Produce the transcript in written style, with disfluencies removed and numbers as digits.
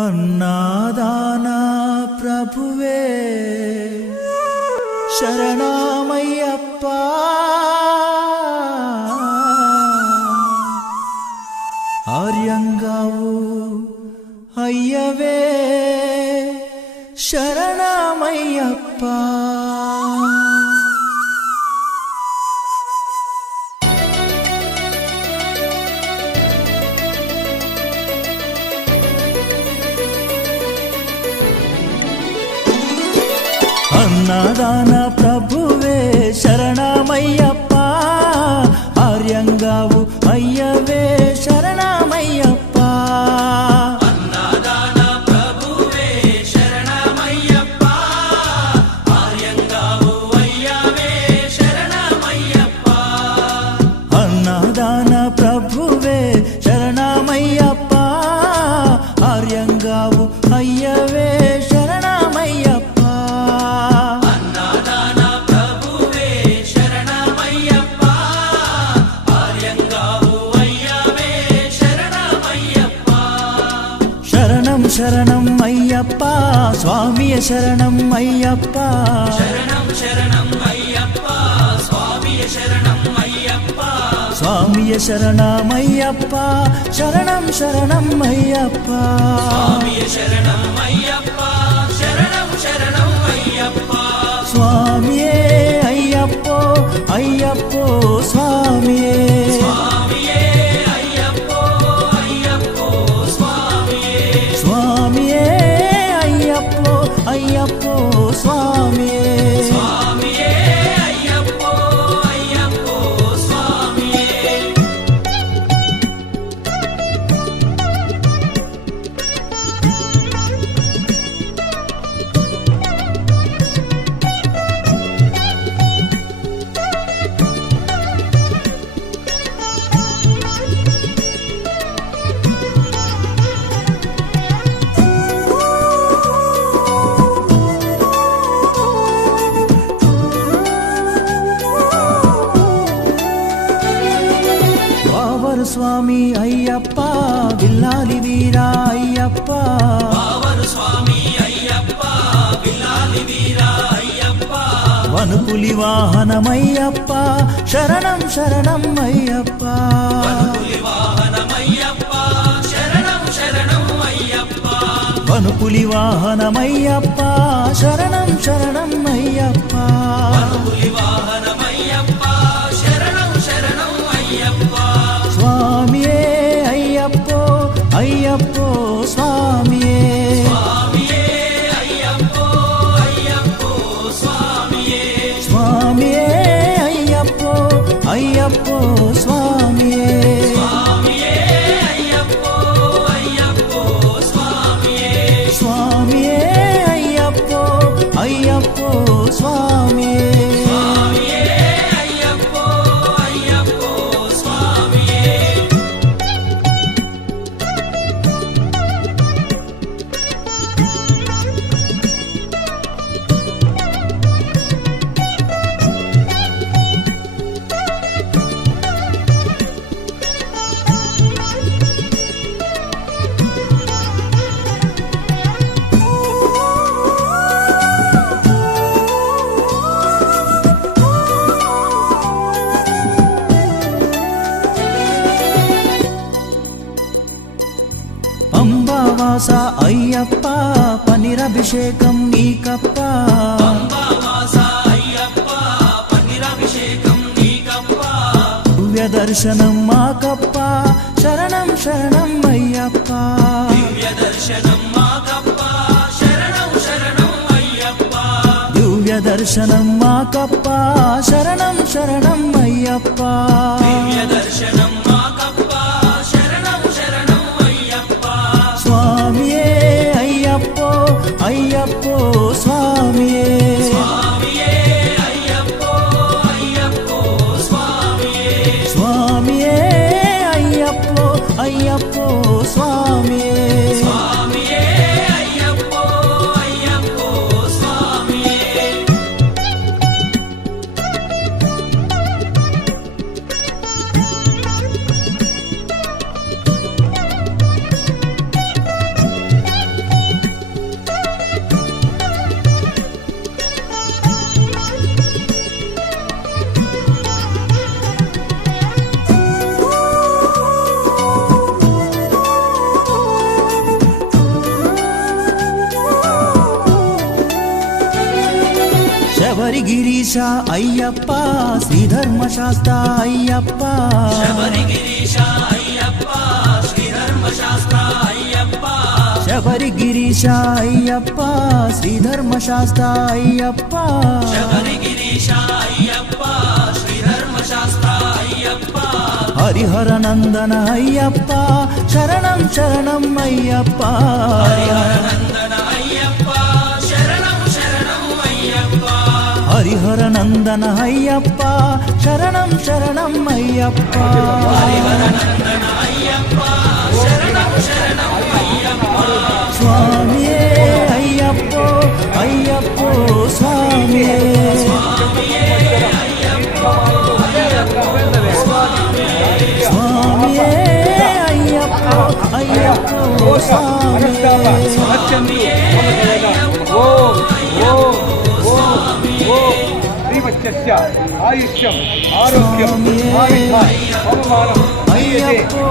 అన్నాదానా ప్రభువే శరణమయ్యప్ప ఆర్యంగావు అయ్యవే శరణమయ్యప్ప అన్నదాన ప్రభువే శరణమయ్యప్ప ఆర్యంగావు అయ్యవే శరణమయ్యప్ప అన్నదాన ప్రభువే శరణమయ్యప్ప ఆర్యంగావు అయ్యవే శరణమయ్యప్ప అన్నదాన ప్రభువే శరణమయ్యప్ప ఆర్యంగావు అయ్యవే శరణమయ్యప్ప అన్నదాన ప్రభువే శరణమయ్యప్ప ఆర్యంగావు అయ్యవే శరణమయ్యప్ప శరణం శరణం అయ్యప్ప స్వామియ శరణం అయ్యప్ప శరణం శరణం అయ్యప్ప స్వామియ శరణం అయ్యప్ప స్వామియ శరణమయ్యప్ప శరణం శరణం అయ్యప్ప స్వామియ శరణం అయ్యప్ప శరణం శరణం అయ్యప్ప స్వామియే అయ్యప్పో అయ్యప్పో స్వామియే స్వామియే అయ్యప్పో అయ్యప్పో స్వామియే స్వామియే అయ్యప్పో అయ్యప్పో స్వామియే స్వామియే అయ్యప్పో అయ్యప్పో స్వామియే వావరు స్వామి అయ్యప్ప విల్లాలి వీరా అయ్యప్ప పావరు స్వామి అయ్యప్ప విల్లాలి వీరా అయ్యప్ప వనుపులి వాహనమయ్యప్ప శరణం శరణం అయ్యప్ప పులి వాహనమయ్యప్ప శరణం శరణం అయ్యప్ప వనుపులి వాహనమయ్యప్ప శరణం శరణం అయ్యప్ప పులి వాహనమయ్యప్ప శరణం శరణం అయ్యప్ప స్వామియే అయ్యప్పో అయ్యప్పో స్వామియే స్వామియే అయ్యప్పో అయ్యప్పో స్వామియే స్వామియే అయ్యప్పో అయ్యప్పో స్వామియే స్వామియే అయ్యప్పో అయ్యప్పో స్వామియే స్వామియే అయ్యప్పో అయ్యప్పో స్వామియే స్వామియే అయ్యప్పో అయ్యప్పో స్వామియే పంబావాస అయ్యప్ప పనిరభిషేకం నీకప్ప అంబావాస అయ్యప్ప పన్నీరాభిషేకం నీకప్ప దివ్య దర్శనం మాకప్ప శరణం శరణం అయ్యప్ప దివ్య దర్శనం మాకప్ప శరణం శరణం అయ్యప్ప దివ్య దర్శనం మాకప్ప శరణం శరణం అయ్యప్ప దివ్య దర్శనం మాకప్ప శరణం శరణం అయ్యప్ప స్వామియే అయ్యప్పో అయ్యప్పో స్వామియే స్వామియే అయ్యప్పో అయ్యప్పో స్వామియే స్వామియే అయ్యప్పో అయ్యప్పో స్వామియే స్వామియే అయ్యప్పో అయ్యప్పో స్వామియే శబరి గిరీశ అయ్యప్ప శ్రీధర్మశాస్త్ర అయ్యప్ప శబరి గిరీశ అయ్యప్ప శ్రీధర్మశాస్త్ర అయ్యప్ప శబరి గిరీశ అయ్యప్ప శ్రీధర్మశాస్త్ర అయ్యప్ప శబరి గిరీశ అయ్యప్ప శ్రీధర్మశాస్త్ర అయ్యప్ప హరిహర నందన అయ్యప్ప శరణం శరణం అయ్యప్ప హరిహర నందన అయ్యప్ప శరణం శరణం అయ్యప్ప హరిహర నందన అయ్యప్ప శరణం శరణం అయ్యప్ప హరిహర నందన అయ్యప్ప శరణం శరణం అయ్యప్ప స్వామియే అయ్యప్పో అయ్యప్పో స్వామియే స్వామియే అయ్యప్ప స్వామియే అయ్యప్పో అయ్యప్పో స్వామియే శ్రీవచ్చస్య ఆయుష్యం ఆరోగ్యం ఆయుధ అవమానం అయ్యప్పో